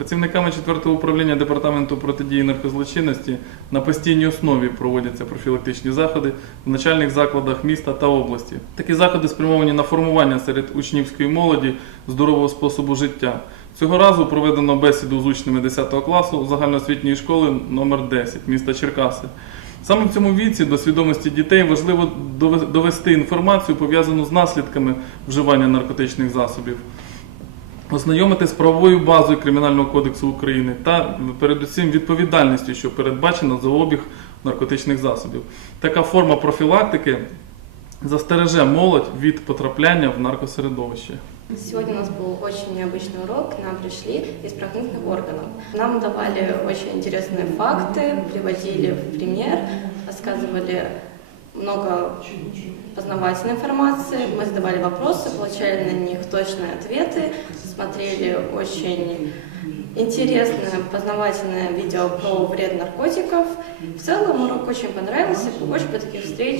Працівниками 4-го управління департаменту протидії наркозлочинності на постійній основі проводяться профілактичні заходи в начальних закладах міста та області. Такі заходи спрямовані на формування серед учнівської молоді здорового способу життя. Цього разу проведено бесіду з учнями 10 класу загальноосвітньої школи номер 10 міста Черкаси. Саме в цьому віці до свідомості дітей важливо довести інформацію, пов'язану з наслідками вживання наркотичних засобів, ознайомити з правовою базою Кримінального кодексу України та передусім відповідальністю, що передбачена за обіг наркотичних засобів. Така форма профілактики застереже молодь від потрапляння в наркосередовище. Сегодня у нас был очень необычный урок. К нам пришли из правоохранительных органов. Нам давали очень интересные факты, приводили в пример, рассказывали Много познавательной информации. Мы задавали вопросы, получали на них точные ответы, смотрели очень интересное познавательное видео про вред наркотиков. В целом урок очень понравился, больше бы таких встреч.